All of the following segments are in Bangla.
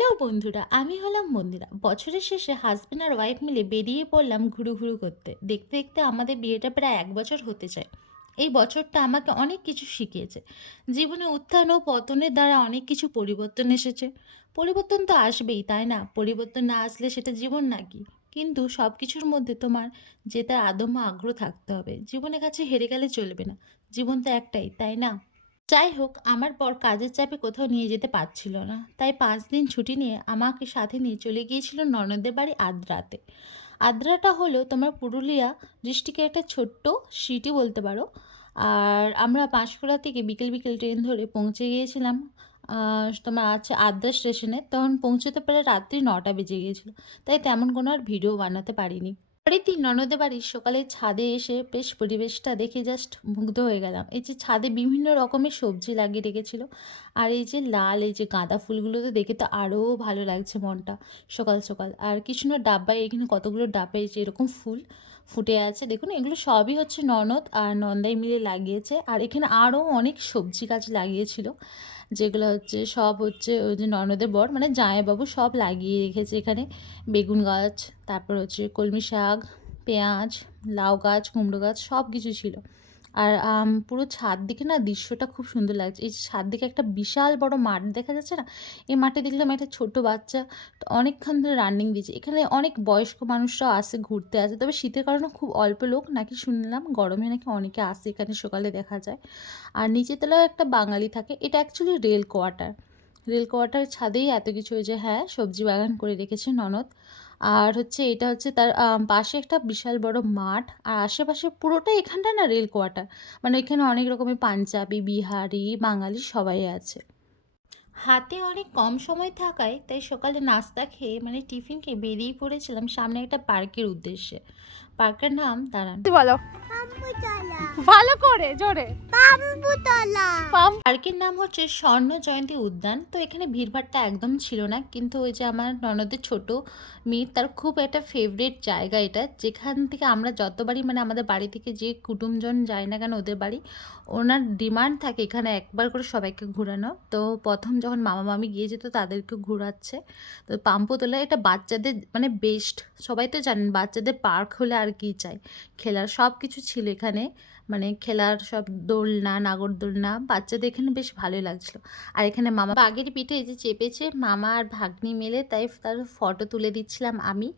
হ্যালো বন্ধুরা, আমি হলাম মন্দিরা। বছরের শেষে হাজব্যান্ড আর ওয়াইফ মিলে বেরিয়ে পড়লাম ঘুরু ঘুরু করতে। দেখতে দেখতে আমাদের বিয়েটা প্রায় 1 বছর হতে চায়। এই বছরটা আমাকে অনেক কিছু শিখিয়েছে। জীবনে উত্থান ও পতনের দ্বারা অনেক কিছু পরিবর্তন এসেছে। পরিবর্তন তো আসবেই, তাই না? পরিবর্তন না আসলে সেটা জীবন নাকি? কিন্তু সব কিছুর মধ্যে তোমার জেতার আদম্য আগ্রহ থাকতে হবে। জীবনের কাছে হেরে গেলে চলবে না। জীবন তো একটাই, তাই না? যাই হোক, আমার পর কাজের চাপে কোথাও নিয়ে যেতে পারছিল না, তাই 5 দিন ছুটি নিয়ে আমাকে সাথে নিয়ে চলে গিয়েছিল ননদের বাড়ি আদ্রাতে। আদ্রাটা হলো তোমার পুরুলিয়া ডিস্ট্রিক্টের একটা ছোট্ট সিটি বলতে পারো। আর আমরা পাঁশকুড়া থেকে বিকেল বিকেল ট্রেন ধরে পৌঁছে গিয়েছিলাম তোমার আছে আদ্রা স্টেশনে। তখন পৌঁছতে পারে রাত্রি 9টা বেজে গিয়েছিল, তাই তেমন কোনো আর ভিডিও বানাতে পারিনি। পরের দিন ননদের বাড়ির সকালে ছাদে এসে বেশ পরিবেশটা দেখে জাস্ট মুগ্ধ হয়ে গেলাম। এই যে ছাদে বিভিন্ন রকমের সবজি লাগিয়ে রেখেছিল, আর এই যে লাল এই যে গাঁদা ফুলগুলো তো দেখে তো আরও ভালো লাগছে মনটা সকাল সকাল। আর কিছু না ডাব্বায়, এখানে কতগুলো ডাব্বায় যে এরকম ফুল ফুটে আছে দেখুন, এগুলো সবই হচ্ছে ননদ আর নন্দাই মিলে লাগিয়েছে। আর এখানে আরও অনেক সবজি গাছ লাগিয়েছিল, যেগুলো হচ্ছে সব হচ্ছে ওই যে ননদের বর মানে জামাইবাবু সব লাগিয়ে রেখেছে এখানে। বেগুন গাছ, তারপর হচ্ছে কলমি শাক, পেঁয়াজ, লাউ গাছ, কুমড়ো গাছ সব কিছু ছিল। আর পুরো ছাদ দিকে না দৃশ্যটা খুব সুন্দর লাগছে। এই ছাদ দিকে একটা বিশাল বড় মাঠ দেখা যাচ্ছে না, এই মাঠে দেখলাম একটা ছোট বাচ্চা অনেকক্ষণ ধরে রানিং দিচ্ছে। এখানে অনেক বয়স্ক মানুষরাও আসে, ঘুরতে আসে, তবে শীতের কারণে খুব অল্প লোক নাকি শুনলাম, গরমে নাকি অনেকে আসে এখানে সকালে দেখা যায়। আর নিচের তলায় একটা বাঙালি থাকে, এটা actually rail quarter. Rail quarter ছাদেই এত কিছু হয়েছে। হ্যাঁ, সবজি বাগান করে রেখেছে ননদ। আর হচ্ছে এটা হচ্ছে তার পাশে একটা বিশাল বড় মাঠ, আর আশেপাশে পুরোটাই এখানটা না রেল কোয়ার্টার। মানে এখানে অনেক রকমের পাঞ্জাবি, বিহারি, বাঙালি সবাই আছে। হাতে অনেক কম সময় থাকায় তাই সকালে নাস্তা খেয়ে মানে টিফিন খেয়ে বেরিয়ে পড়েছিলাম সামনে একটা পার্কের উদ্দেশ্যে। পার্কের নাম দাঁড়ান বলো পাম্পুতলা, ভালো করে জোরে পাম্পুতলা। পার্কের নাম হচ্ছে স্বর্ণ জয়ন্তী উদ্যান। তো এখানে ভিড়ভাট্টা একদম ছিল না, কিন্তু ওই যে আমার ননদের ছোট মেয়ে, তার খুব একটা ফেভারিট জায়গা এটা, যেখান থেকে আমরা যতবারই মানে আমাদের বাড়ি থেকে যে কুটুমজন যায় না কেন ওদের বাড়ি, ওনার ডিমান্ড থাকে এখানে একবার করে সবাইকে ঘোরানো। তো প্রথম যখন মামা মামি গিয়ে যেত তাদেরকে ঘোরাচ্ছে। তো পাম্পুতলা এটা বাচ্চাদের মানে বেস্ট, সবাই তো জানেন বাচ্চাদের পার্ক হলে আর কি চাই, খেলার সব কিছু ছিল এখানে। মানে খেলার সব দোলনা, নাগরদোলনা, বাচ্চাদের এখানে বেশ ভালোই লাগছিল। আর এখানে মামা বাঘের পিঠে এই যে চেপেছে মামা আর ভাগ্নি মিলে, তাই তার ফটো তুলে দিচ্ছিলাম আমি।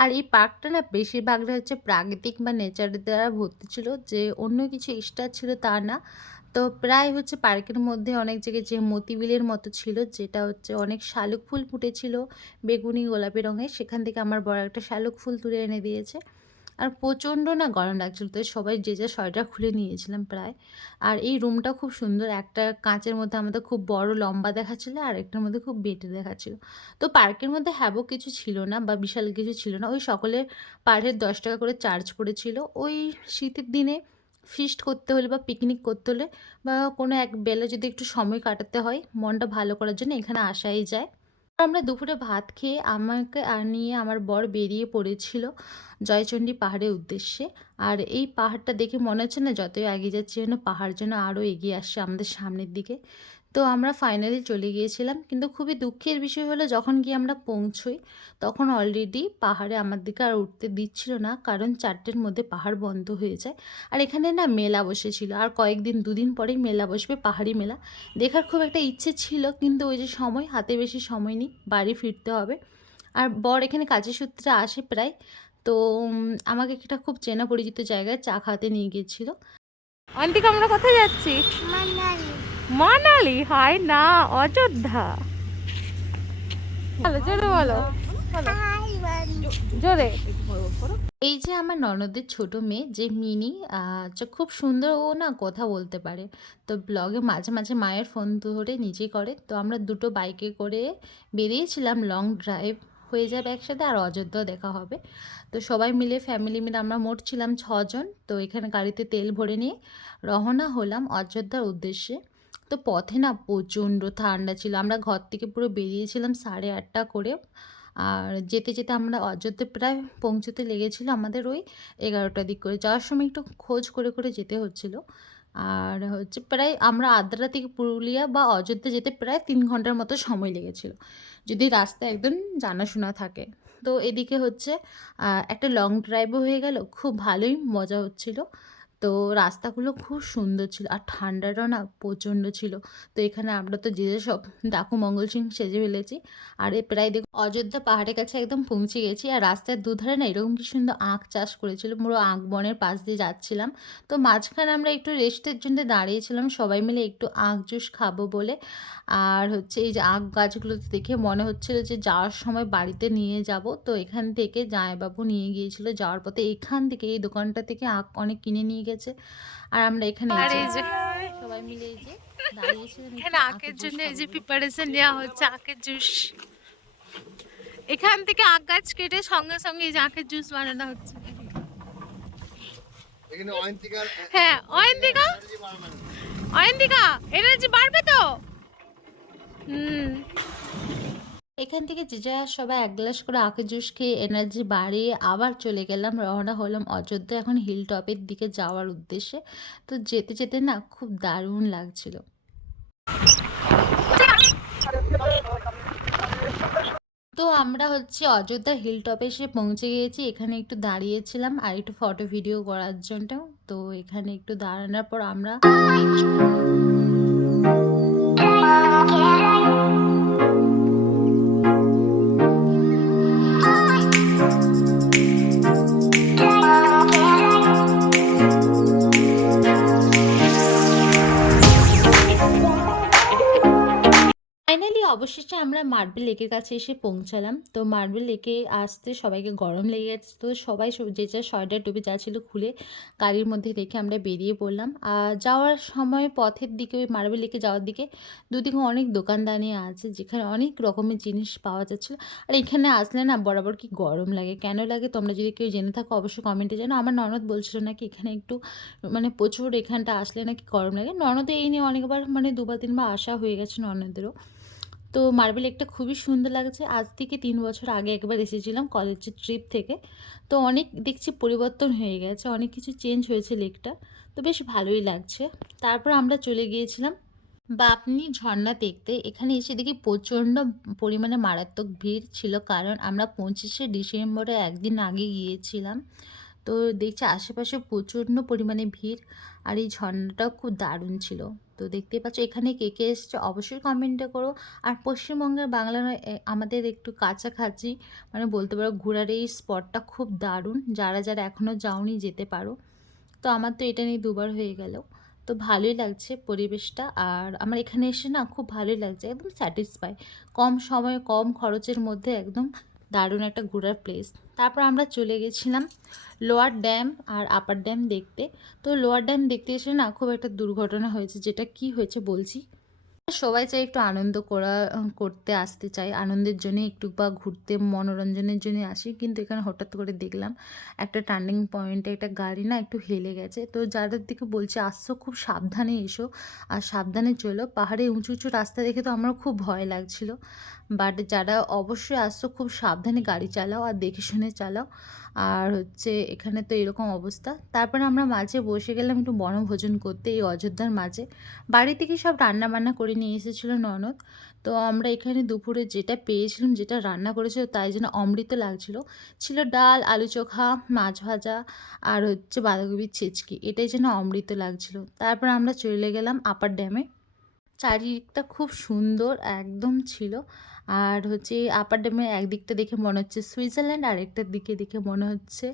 আর এই পার্কটা না বেশিরভাগটা হচ্ছে প্রাকৃতিক বা নেচারের দ্বারা ভর্তি ছিল, যে অন্য কিছু এক্সট্রা ছিল তা না। তো প্রায় হচ্ছে পার্কের মধ্যে অনেক জায়গায় যে মতিবিলের মতো ছিল, যেটা হচ্ছে অনেক শালুক ফুল ফুটেছিল বেগুনি গোলাপি রঙের, সেখান থেকে আমার বড় একটা শালুক ফুল তুলে এনে দিয়েছে। আর প্রচণ্ড না গরম লাগছিল, তো সবাই যে যার সোয়েটার খুলে নিয়েছিলাম প্রায়। আর এই রুমটা খুব সুন্দর, একটা কাঁচের মধ্যে আমাদের খুব বড় লম্বা দেখাচ্ছিল, আর একটার মধ্যে খুব বেটে দেখাচ্ছিল। তো পার্কের মধ্যে হ্যাবো কিছু ছিল না বা বিশাল কিছু ছিল না, ওই সকলের পার হেড 10 টাকা করে চার্জ পড়েছিল। ওই শীতের দিনে ফিস্ট করতে হলে বা পিকনিক করতে হলে বা কোনো এক বেলা যদি একটু সময় কাটাতে হয় মনটা ভালো করার জন্য এখানে আসাই যায়। আমরা দুপুরে ভাত খেয়ে আমাকে আর নিয়ে আমার বর বেরিয়ে পড়েছিল জয়চণ্ডী পাহাড়ের উদ্দেশ্যে। আর এই পাহাড়টা দেখে মনে হচ্ছে না যতই এগিয়ে যাচ্ছি যেন পাহাড় যেন আরও এগিয়ে আসছে আমাদের সামনের দিকে। তো আমরা ফাইনালি চলে গিয়েছিলাম, কিন্তু খুবই দুঃখের বিষয় হলো যখন গিয়ে আমরা পৌঁছই তখন অলরেডি পাহাড়ে আমার দিকে আর উঠতে দিচ্ছিল না, কারণ 4টের মধ্যে পাহাড় বন্ধ হয়ে যায়। আর এখানে না মেলা বসেছিল, আর কয়েকদিন দুদিন পরেই মেলা বসবে, পাহাড়ি মেলা। দেখার খুব একটা ইচ্ছে ছিল, কিন্তু ওই যে সময় হাতে বেশি সময় নেই, বাড়ি ফিরতে হবে। আর বর এখানে কাজের সূত্রে আসে প্রায়। তো আমাকে একটা খুব চেনা পরিচিত জায়গায় চা খাওয়াতে নিয়ে গিয়েছিল। অন্তিকা আমরা কোথায় যাচ্ছি? মানালি। মানালি? হাই না, অযোধ্যা। বলো জোরে বলো, বলো হাই বন্ধু। জোরে। এই যে আমার ননদের ছোট মেয়ে যে মিনি, খুব সুন্দর, ও না কথা বলতে পারে। তো ব্লগে মাঝে মাঝে মায়ের ফোন ধরে নিজেই করে। তো আমরা দুটো বাইকে করে বেরিয়েছিলাম, লং ড্রাইভ হয়ে যাবে একসাথে, আর অযোধ্যাও দেখা হবে। তো সবাই মিলে ফ্যামিলি মিলে আমরা মোট ছিলাম 6 জন। তো এখানে গাড়িতে তেল ভরে নিয়ে রওনা হলাম অযোধ্যার উদ্দেশ্যে। তো পথে না প্রচণ্ড ঠান্ডা ছিল, আমরা ঘর থেকে পুরো বেরিয়েছিলাম 8:30 করে। আর যেতে যেতে আমরা অযোধ্যা প্রায় পৌঁছতে লেগেছিল আমাদের ওই 11টার দিক করে। যাওয়ার সময় একটু খোঁজ করে করে যেতে হচ্ছিল, আর হচ্ছে প্রায় আমরা আদ্রা থেকে পুরুলিয়া বা অযোধ্যা যেতে প্রায় 3 ঘন্টার মতো সময় লেগেছিল, যদি রাস্তা একদম জানাশোনা থাকে। তো এদিকে হচ্ছে একটা লং ড্রাইভও হয়ে গেল, খুব ভালোই মজা হচ্ছিল। তো রাস্তাগুলো খুব সুন্দর ছিল আর ঠান্ডাটাও না প্রচণ্ড ছিল। তো এখানে আমরা তো যে সব ডাকু মঙ্গল সিং সেজে ফেলেছি। আর এ প্রায় দেখো অযোধ্যা পাহাড়ের কাছে একদম পৌঁছে গেছি। আর রাস্তার দুধারে না এরকম কি সুন্দর আখ চাষ করেছিল, পুরো আখ বনের পাশ দিয়ে যাচ্ছিলাম। তো মাঝখানে আমরা একটু রেস্টের জন্য দাঁড়িয়েছিলাম সবাই মিলে, একটু আখ জুস খাবো বলে। আর হচ্ছে এই যে আখ গাছগুলোতে দেখে মনে হচ্ছিল যে যাওয়ার সময় বাড়িতে নিয়ে যাব। তো এখান থেকে জামাইবাবু নিয়ে গিয়েছিল, যাওয়ার পথে এখান থেকে এই দোকানটা থেকে আখ অনেক কিনে নিয়ে গেছে। আর আমরা এখানে আর এই যে সবাই মিলে এই যে দাঁড়িয়েছিলাম এখানে আখের জন্য এই যে প্রিপারেশন নেওয়া হচ্ছে, আখের জুস। এখান থেকে আখ গাছ কেটে সঙ্গে সঙ্গে এই যে আখের জুস বানানো হচ্ছে। হ্যাঁ অয়ন্তিকা, অয়ন্তিকা এনার্জি বাড়বে তো। এখান থেকে যে যা সবাই এক গ্লাস করে আখের জুস খেয়ে এনার্জি বাড়িয়ে আবার চলে গেলাম, রওনা হলাম অযোধ্যা এখন হিল টপের দিকে যাওয়ার উদ্দেশ্যে। তো যেতে যেতে না খুব দারুণ লাগছিল। তো আমরা হচ্ছে অযোধ্যা হিল টপে এসে পৌঁছে গিয়েছি, এখানে একটু দাঁড়িয়েছিলাম আর একটু ফটো ভিডিও করার জন্য। তো এখানে একটু দাঁড়ানোর পর আমরা ফাইনালি অবশেষে আমরা মার্বেল লেকের কাছে এসে পৌঁছালাম। তো মার্বেল লেকে আসতে সবাইকে গরম লেগে গেছে, তো সবাই যে যার সোয়েটার টুপি যা ছিল খুলে গাড়ির মধ্যে রেখে আমরা বেরিয়ে পড়লাম। আর যাওয়ার সময় পথের দিকে ওই মার্বেল লেকে যাওয়ার দিকে দুদিকে অনেক দোকানদানি আছে, যেখানে অনেক রকমের জিনিস পাওয়া যাচ্ছিলো। আর এখানে আসলে না বরাবর কি গরম লাগে, কেন লাগে তোমরা যদি কেউ জেনে থাকো অবশ্যই কমেন্টে জানো। আমার ননদ বলছিল নাকি এখানে একটু মানে প্রচুর এখানটা আসলে নাকি গরম লাগে। ননদে এই নিয়ে অনেকবার মানে 2 বা 3 বার আসা হয়ে গেছে ননদেরও। তো মার্বেল লেকটা খুবই সুন্দর লাগছে। আজ থেকে 3 বছর আগে একবার এসেছিলাম কলেজের ট্রিপ থেকে। তো অনেক দেখছি পরিবর্তন হয়ে গেছে, অনেক কিছু চেঞ্জ হয়েছে লেকটা। তো বেশ ভালোই লাগছে। তারপর আমরা চলে গিয়েছিলাম বাপনি ঝর্ণা দেখতে। এখানে এসে দেখি প্রচণ্ড পরিমাণে মারাত্মক ভিড় ছিল, কারণ আমরা 25শে ডিসেম্বরে একদিন আগে গিয়েছিলাম। তো দেখছি আশেপাশে প্রচণ্ড পরিমাণে ভিড়। আর এই ঝর্ণাটাও খুব দারুণ ছিল। তো দেখতেই পাচ্ছ এখানে কে কে এসছে অবশ্যই কমেন্টে করো। আর পশ্চিমবঙ্গের বাংলা নয় আমাদের একটু কাছাকাছি মানে বলতে পারো ঘোরার এই স্পটটা খুব দারুণ, যারা যারা এখনও যাওনি যেতে পারো। তো আমার তো এটা নিয়ে 2বার হয়ে গেল। তো ভালোই লাগছে পরিবেশটা, আর আমার এখানে এসে না খুব ভালোই লাগছে, একদম স্যাটিসফাই। কম সময়ে কম খরচের মধ্যে একদম দারুণ একটা ঘোরার প্লেস। তারপর আমরা চলে গেছিলাম লোয়ার ড্যাম আর আপার ড্যাম দেখতে। তো লোয়ার ড্যাম দেখতে এসে না খুব একটা দুর্ঘটনা হয়েছে, যেটা কি হয়েছে বলছি। সবাই চাই একটু আনন্দ করতে আসতে চাই, আনন্দের জন্য একটু বা ঘুরতে মনোরঞ্জনের জন্য আসি। কিন্তু এখানে হঠাৎ করে দেখলাম একটা টার্নিং পয়েন্টে একটা গাড়ি না একটু হেলে গেছে। তো যাদের দিকে বলছে আসছো খুব সাবধানে এসো আর সাবধানে চলো, পাহাড়ে উঁচু উঁচু রাস্তা দেখে তো আমার খুব ভয় লাগছিল। বাট যারা অবশ্যই আসছো খুব সাবধানে গাড়ি চালাও আর দেখে শুনে চালাও। আর হচ্ছে এখানে তো এরকম অবস্থা। তারপরে আমরা মাঝে বসে গেলাম একটু বনভোজন করতে এই অযোধ্যার মাঝে। বাড়ি থেকে সব রান্না বান্না করে নিয়ে এসেছিলো ননদ। তো আমরা এখানে দুপুরে যেটা পেয়েছিলাম, যেটা রান্না করেছিল তাই জন্য অমৃত লাগছিল। ছিল ডাল, আলু চোখা, মাছ ভাজা আর হচ্ছে বাঁধাকপির ছেচকি, এটাই যেন অমৃত লাগছিল। তারপর আমরা চলে গেলাম আপার ড্যামে। চারিদিকটা খুব সুন্দর একদম ছিল। আর হচ্ছে আপার ড্যামের একদিকটা দেখে মনে হচ্ছে সুইজারল্যান্ড, আরেকটার দিকে দেখে মনে হচ্ছে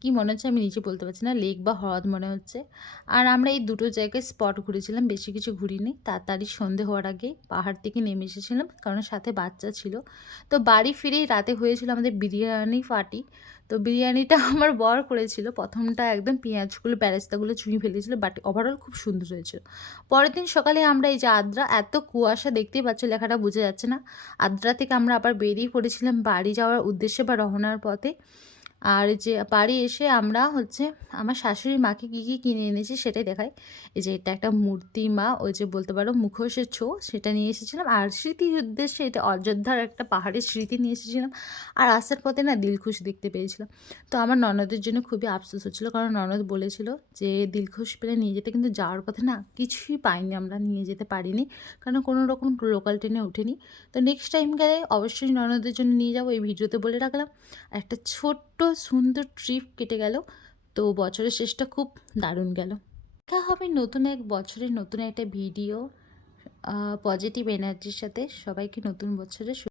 কি মনে হচ্ছে আমি নিজে বলতে পারছি না, লেক বা হ্রদ মনে হচ্ছে। আর আমরা এই দুটো জায়গায় স্পট ঘুরেছিলাম, বেশি কিছু ঘুরিনি। তাড়াতাড়ি সন্ধে হওয়ার আগেই পাহাড় থেকে নেমে এসেছিলাম, কারণ সাথে বাচ্চা ছিল। তো বাড়ি ফিরেই রাতে হয়েছিল আমাদের বিরিয়ানি পার্টি। তো বিরিয়ানিটা আমার বর করেছিল, প্রথমটা একদম পেঁয়াজগুলো বেরেস্তাগুলো ছুঁয়ে ফেলেছিল, বাট ওভারঅল খুব সুন্দর হয়েছিল। পরের দিন সকালে আমরা এই যে আদ্রা, এত কুয়াশা দেখতেই পাচ্ছ লেখাটা বোঝা যাচ্ছে না। আদ্রা থেকে আমরা আবার বেরিয়ে পড়েছিলাম বাড়ি যাওয়ার উদ্দেশ্যে বা রওনার পথে। আর যে বাড়ি এসে আমরা হচ্ছে আমার শাশুড়ি মাকে কী কী কিনে এনেছি সেটাই দেখাই। এই যে এটা একটা মূর্তি মা, ওই যে বলতে পারো মুখোশের সেটা নিয়ে এসেছিলাম। আর স্মৃতির উদ্দেশ্যে এটা অযোধ্যার একটা পাহাড়ের স্মৃতি নিয়ে এসেছিলাম। আর আসার পথে না দিলখুশ দেখতে পেয়েছিলাম। তো আমার ননদের জন্য খুবই আফসোস হচ্ছিলো, কারণ ননদ বলেছিল যে দিলখুশ পেলে নিয়ে যেতে, কিন্তু যাওয়ার পথে না কিছুই পাইনি, আমরা নিয়ে যেতে পারিনি, কারণ কোনো রকম লোকাল ট্রেনে উঠিনি। তো নেক্সট টাইম গেলে অবশ্যই ননদের জন্য নিয়ে যাবো, এই ভিডিওতে বলে রাখলাম। একটা ছোট্ট সুন্দর ট্রিপ কেটে গেল। তো বছরের শেষটা খুব দারুণ গেল। দেখা হবে নতুন এক বছরে নতুন একটা ভিডিও, পজিটিভ এনার্জির সাথে। সবাইকে নতুন বছরে